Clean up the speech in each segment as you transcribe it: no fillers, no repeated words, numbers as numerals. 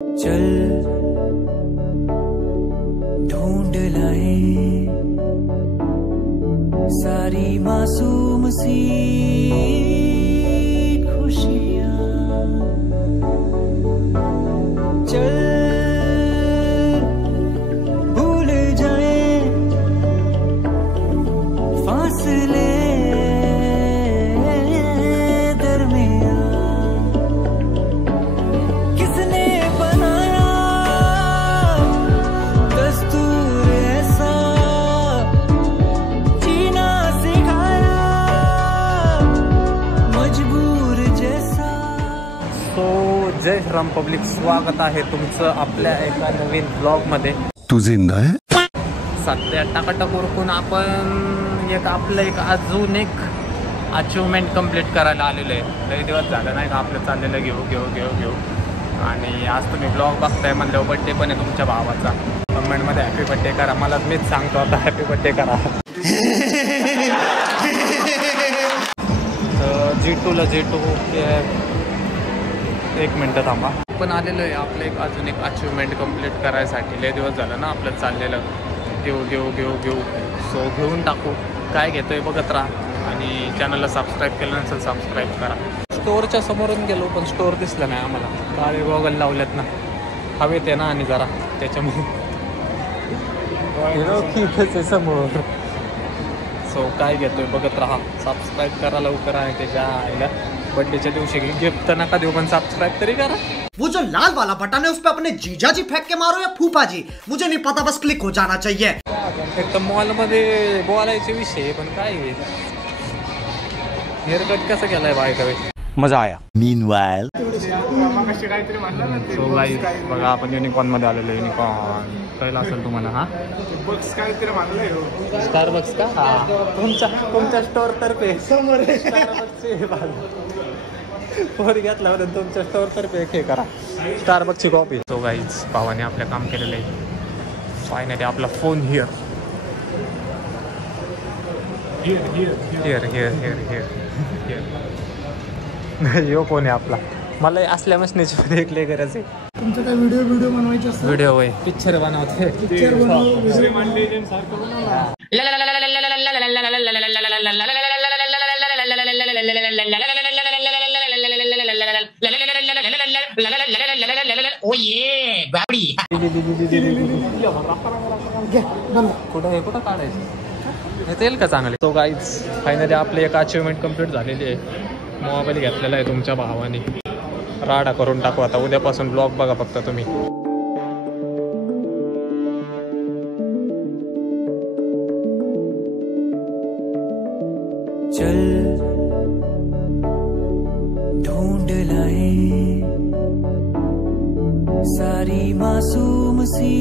चल ढूंढ लाए सारी मासूम सी खुशियाँ, चल भूल जाए फासले जय श्रीराम पब्लिक, स्वागत आहे तुमचं आपल्या एका नवीन ब्लॉगमध्ये. तू जिंदा आहे. सध्या टाकाटाक उरकून आपण एक अजून एक अचिव्हमेंट कंप्लीट करायला आलेलो आहे. लई दिवस झालं नाही का आपलं चाललेलं घेऊ आणि आज तुम्ही ब्लॉग बघताय म्हणल्यावर बड्डे पण आहे तुमच्या भावाचा. कमेंटमध्ये हॅपी बड्डे करा. मला मीच सांगतो आता हॅपी बड्डे करा. G2 एक मिनटं थांबा. पण आलेलो आहे आपलं अजून एक अचिव्हमेंट कंप्लीट करायसाठी. लय दिवस झालं ना आपलं चाललेलं घेऊ सो घेऊन टाकू. काय घेतोय बघत राहा आणि चॅनलला सबस्क्राईब केलं नसेल सबस्क्राईब करा. स्टोअरच्या समोरून गेलो पण स्टोअर दिसलं नाही आम्हाला. काळे गॉगल लावल्यात ना, हवेत आहे ना आणि जरा त्याच्यामुळे समोर. सो काय घेतोय बघत राहा, सबस्क्राईब करा लवकर. आहे त्याच्या आईला बर्थडेच्या दिवशी गिफ्ट नका देऊ पण सबस्क्राइब तरी करा. वो जो लाल वाला बटन है उस पे अपने जीजा जी फेंक के मारो या फूफा जी, मुझे नहीं पता, बस क्लिक हो जाना चाहिए. एक तर मॉल मध्ये बोलायचे विषय पण काय हेअरकट कसं केलाय बायका, मजा आया. Meanwhile, सो गाईज बघा आपण युनिकॉर्न मध्ये आलेलो. युनिकॉर्न कळलं असेल तुम्हाला. हा स्टारबक्स का? हा तुमच्या स्टोअर तर्फे फोन घेतला होता तुमच्या स्टोअर तर्फे हे करा स्टारबक्सची कॉपी. सो गाईज भावाने आपलं काम केलेलं आहे. फायनली आपला फोन हिअर नाही हो फोन आहे आपला. मला असल्या मशनीची पण एक लय गरज आहे. तुमचं काय व्हिडिओ बनवायचे असतात? व्हिडिओ होय, पिक्चर बनवते. कुठं काढायचं येईल का चांगले. तो गाईज फायनली आपली एक अचिव्हमेंट कंप्लीट झालेली आहे. मोबाईल घेतलेला आहे तुमच्या भावाने. राडा करून टाकू आता. उद्यापासून ब्लॉग बघा फक्त तुम्ही. चल ढूंढ लाए सारी मासूम सी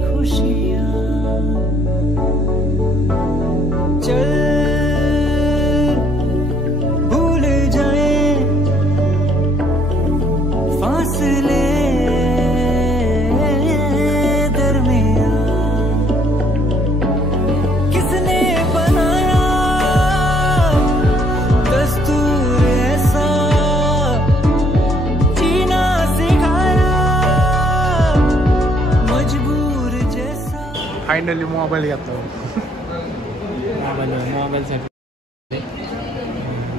खुशियाँ, चल भूल जाए फासले दरमियाँ, किसने बनाया दस्तूर ऐसा, जीना सिखाया मजबूर जैसा. फायनली मोबाईल घेतो. मोबाईलसाठी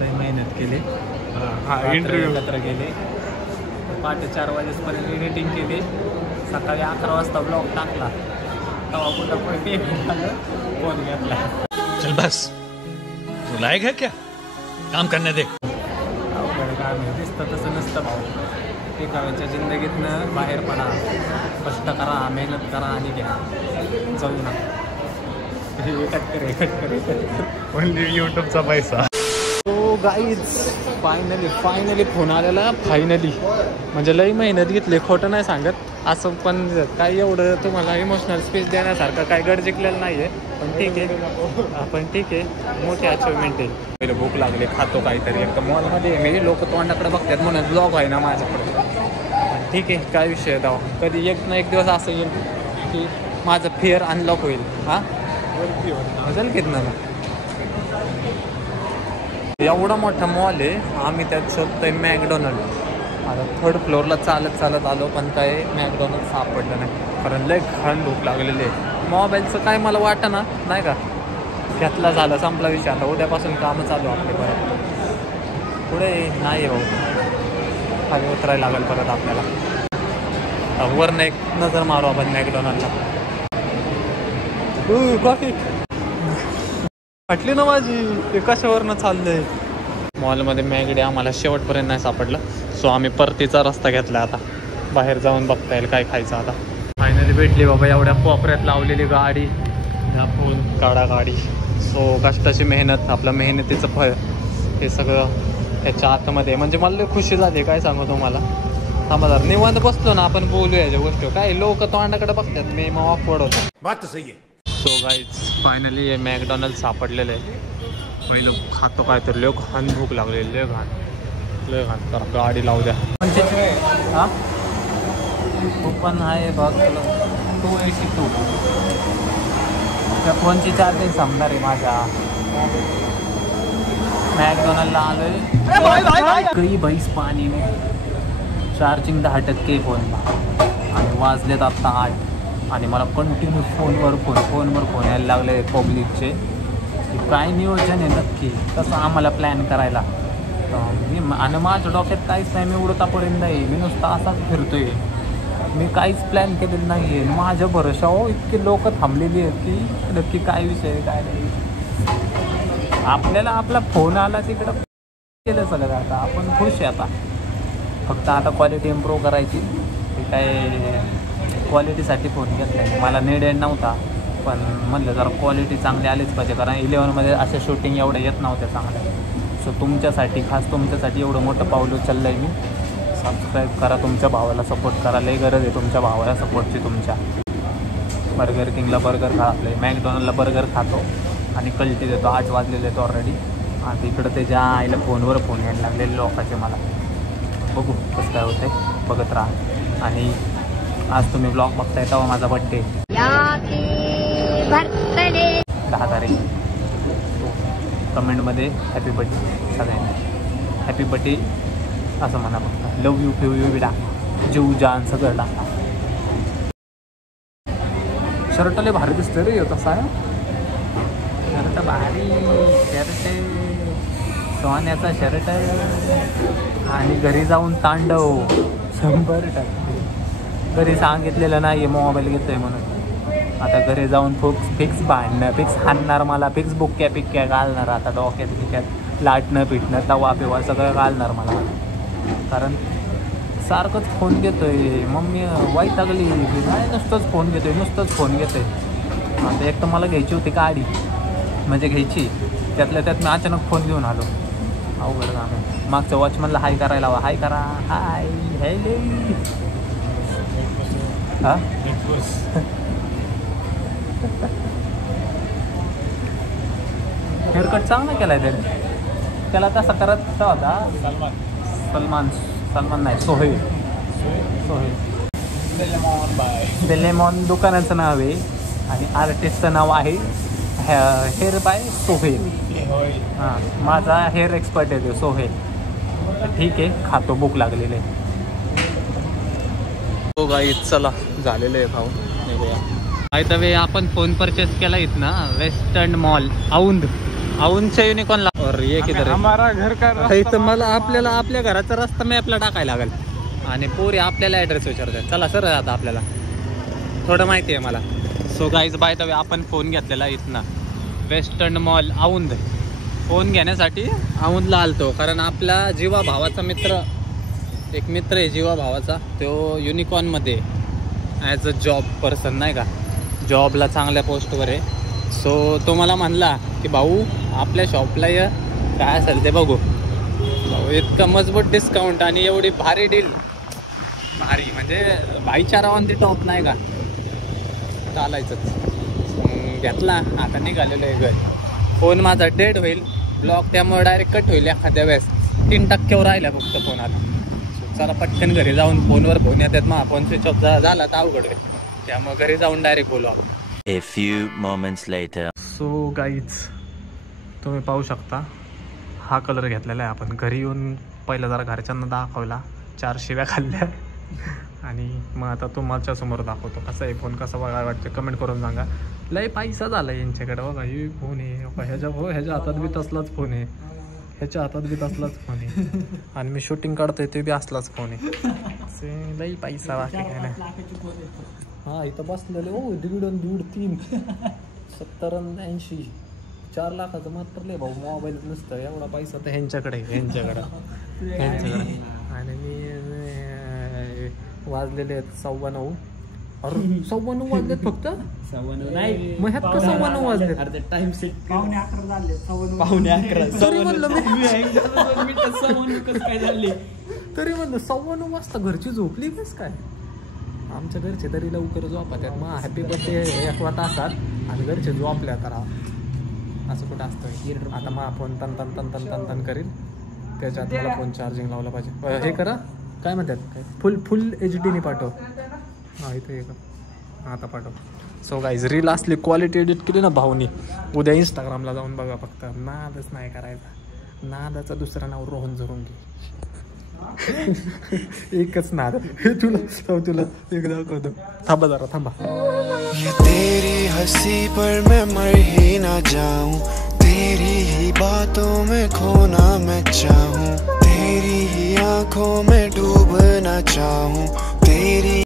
लई मेहनत केली. इंटरव्ह्यू एकत्र गेले. पहाटे 4 वाजेपर्यंत एडिटिंग केली. सकाळी 11 वाजता ब्लॉग टाकला. तेव्हा कुठं पुढे पेमेंट आलं, फोन घेतला. चल बस, तू लायक है क्या? काम करने दे. अवघड काम आहे. दिसतं तसं नसतं भाऊ. एकाच्या जिंदगीतनं बाहेर पडा, कष्ट करा, मेहनत करा आणि घ्या जाऊ ना. कट करे ओनली यूट्यूबचा पैसा. तो गाईज फायनली फोन आलेला. फायनली म्हणजे लई मेहनत घेतली, खोटं नाही सांगत. असं पण काही एवढं तुम्हाला इमोशनल स्पीच देण्यासारखं काय गड जिंकलेलं नाही आहे. पण ठीक आहे मोठी अचिव्हमेंट आहे. पहिले भूक लागली, खातो काहीतरी. एक तर मॉलमध्ये मी लोक तोंडाकडे बघतात म्हणून ब्लॉग आहे ना माझ्याकडे. ठीक आहे काय विषय आहे तेव्हा. कधी एक ना एक दिवस असं येईल की माझं फेअर अनलॉक होईल. हां चल घेत ना. एवढा मोठा मॉल आहे. आम्ही त्यात शोधतोय मॅकडोनल्ड. आता 3rd फ्लोअरला चालत आलो, पण काय मॅकडॉनल्ड सापडलं नाही, कारण लय घाण भूक लागलेली आहे. मोबाईलचं काय मला वाटतं ना, नाही का घेतला झालं, संपला विषय. आता उद्यापासून कामं चालू आपले परत. पुढे नाही भाऊ, खाली उतरायला लागेल परत आपल्याला. वरनं एक नजर मारू आपण मॅकडॉनल्डला. कॉफी फाटली ना माझी, ते कशावरनं चाललंय. मॉलमध्ये मॅगडी आम्हाला शेवटपर्यंत नाही सापडलं, सो आम्ही परतीचा रस्ता घेतला. आता बाहेर जाऊन बघता येईल काय खायचं. आता फायनली भेटली बाबा, एवढ्या कोपऱ्यात लावलेली गाडी, फोन काढा गाडी. सो कष्टाची मेहनत, आपलं मेहनतीचं फळ, हे सगळं ह्याच्या आतमध्ये. म्हणजे मला खुशी झाली, काय सांगू तुम्हाला. थांबा जरा निवांत बसलो ना आपण, बोलूया याच्या गोष्टी. काय लोक तोंडाकडे बघतात, मी मग ऑकवर्ड होतो. बात सही आहे. सो गाईज फायनली हे मॅकडॉनल्ड सापडलेलं आहे. पहिलं खातो काय तर, लय घाण भूक लागलेली, लय घाण. तर गाडी लावू द्या. हां कुपन आहे बघ, 282. त्या फोनची चार्जिंग संपणार आहे माझ्या. मॅकडॉनल्डला आलोय, काही बाईस पाणी में चार्जिंग 10% फोनला, आणि वाजलेत आत्ता 8. आणि मला कंटिन्यू फोनवर फोन यायला लागले पब्लिकचे. काय नियोजन आहे नक्की, कसं आम्हाला प्लॅन करायला. आणि माझ्या डोक्यात काहीच नाही, मी उडतापर्यंत आहे, मी नुसता असाच फिरतोय, मी काहीच प्लॅन केलेलं नाही आहे. माझ्या भरोशावर इतके लोक थांबलेली आहेत की नक्की काय विषय आहे काय नाही. आपल्याला आपला फोन आला तिकडं केलं सगळं. आता आपण खुश आहे. आता फक्त आता क्वालिटी इम्प्रूव्ह करायची. ते काय क्वालिटीसाठी फोन घेतला आहे, मला नीड नव्हता, पण म्हणलं जरा क्वालिटी चांगली आलीच पाहिजे, कारण 11मध्ये अशा शूटिंग एवढ्या येत नव्हत्या चांगल्या. सो तुमच्यासाठी, खास तुमच्यासाठी एवढं मोठं पाऊल उचललं आहे मी. सबस्क्राईब करा, तुमच्या भावाला सपोर्ट करा, लई गरज आहे तुमच्या भावाला सपोर्टची तुमच्या. बर्गर किंगला बर्गर खा, आपले मॅकडॉनल्डला बर्गर खातो आणि कल्टी देतो. 8 वाजलेले आहेत ऑलरेडी. आणि इकडं त्याच्या आईला फोनवर फोन यायला लागलेले लोकांचे. मला बघू कसं काय होतं आहे, बघत राहा. आणि आज तुम्ही ब्लॉग बघताय तेव्हा माझा बड्डे 10 तारीख. कमेंटमध्ये हॅपी बड्डे सगळ्यांना, हॅपी बड्डे असं म्हणा. फक्त लव यू फिव यू विडा जीव जान सगळं टाका. शर्ट लय भारी दिसतोय रे तसा. शर्ट भारी, शर्ट सोन्याचा शर्ट. आणि घरी जाऊन तांडव 100%. घरी सांगितलेलं नाही आहे मोबाईल घेतोय म्हणून. आता घरी जाऊन फिक्स भांडणं, फिक्स हाणणार मला, फिक्स बुक्क्या घालणार. आता डोक्यात बिक्यात लाटणं पिटणं, तवा पिवा सगळं घालणार मला. कारण सारखंच फोन घेतोय, मम्मी वैतागली, नाही नुसतंच फोन घेतोय. आता एक तर मला घ्यायची होती गाडी, म्हणजे घ्यायची, त्यातल्या त्यात मी अचानक फोन घेऊन आलो. अवघड काम आहे. मागच्या वॉचमॅनला हाय करायला हवा, हाय करा, हाय हॅलो. हां हेअरकट चांगला केलाय त्याला तसा करत होता सलमान नाही, सोहेल. बेलेमॉन दुकानाचं नाव आहे आणि आर्टिस्टचं नाव आहे हेअर बाय सोहेल. हां माझा हेअर एक्सपर्ट आहे तो सोहेल. तर ठीक आहे, खातो, भूक लागलेली आहे. हो गाई चला, झालेलं आहे भाऊ, निघूया. माहिती आहे आपण फोन परचेस केला इथं ना, वेस्टर्न मॉल औंधच्या युनिकॉर्नला. और ये किधर हमारा घर का इथं मला आपल्याला आपल्या घराचा रस्ता मॅपला टाकायला लागेल. आणि पोरी आपल्याला ॲड्रेस विचारतात. चला सर, आता आपल्याला थोडं माहिती आहे मला. So guys by the way आपण फोन घेतलेला इथनं वेस्टर्न मॉल औंध. फोन घेण्यासाठी औंधला आलतो, कारण आपला जीवा भावाचा मित्र, एक मित्र आहे जीवा भावाचा, तो युनिकॉर्नमध्ये ॲज अ जॉब पर्सन, नाही का, जॉबला चांगल्या पोस्टवर आहे. सो तो मला म्हणला की भाऊ आपल्या शॉपला ये, काय असेल ते बघू. भाऊ इतकं मजबूत डिस्काउंट आणि एवढी भारी डील, भारी म्हणजे भाईचारा ऑन दी टॉप, नाही का, चालायचंच. घेतला, आता निघालेलो आहे घर. फोन माझा डेड होईल ब्लॉक, त्यामुळे डायरेक्ट कट होईल एखाद्या वेळेस. 3% राहिला फक्त फोन. आता चला पटकन घरी जाऊन, फोनवर फोन येतात मग, फोन स्विच ऑफ झाला तर अवघड होईल, त्यामुळे घरी जाऊन डायरेक्ट बोलू आपण. A few moments later. So guys तुम्ही पाहू शकता, हा कलर घेतलेला आहे आपण. घरी येऊन पहिला जरा घरच्यांना दाखवला, 4 शिव्या खाल्ल्या आणि मग आता तुम्हाला समोर दाखवतो कसा आहे फोन, कसा बघायला वाटतं कमेंट करून सांगा. लय पैसा झाला यांच्याकडे बघा. हे फोन आहे ह्याच्या हातात बी तसलाच फोन आहे, ह्याच्या हातात बी तसलाच फोन आहे आणि मी शूटिंग काढतोय ते बी असलाच फोन आहे. लई पैसा बाकी काय नाही. हा इथं बसलेले हो 1.5 70 80 4 लाखाचं मात्र लय भाऊ मोबाईल नसतं. एवढा पैसा तर ह्यांच्याकडे आणि मी वाजलेले आहेत 9:15. अरे 9:15 वाजलेत फक्त. 9:15 नाही मग ह्यात का 9:15 वाजलेत? अर्धे टाइम सेट पावणे 11 झाले. 11:15 तरी म्हणलं मी 2 मिनिटात 9:15 कसं काय झाले. तरी म्हणलं 9:15 वाजता घरची झोपली कस काय. आमच्या घरचे तरी लवकर झोपतात. मग हॅपी बर्थडे 1 तासात आणि घरचे झोपल्या करा असं कुठं असतं. आता मग फोन तन तन तन तन तन तन करील, त्याच्यात मला फोन चार्जिंग लावला पाहिजे. हे करा काय म्हणतात काय फुल HD पाठव. हा इथे हे कर आता पाठव. सो गाईज रील असली क्वालिटी एडिट केली ना भाऊनी, उद्या इंस्टाग्रामला जाऊन बघा. फक्त नादच नाही करायचा. नादाचं दुसरं नाव रोहन झरून घे. एकच नाद. हे तुला एक दाखवतो. थांबा जरा थांबा. ये तेरी हंसी पर मैं मर ही ना जाऊं, तेरी ही बातों में खोना मैं चाहूं, तेरी ही आंखों में डूबना चाहूं, तेरी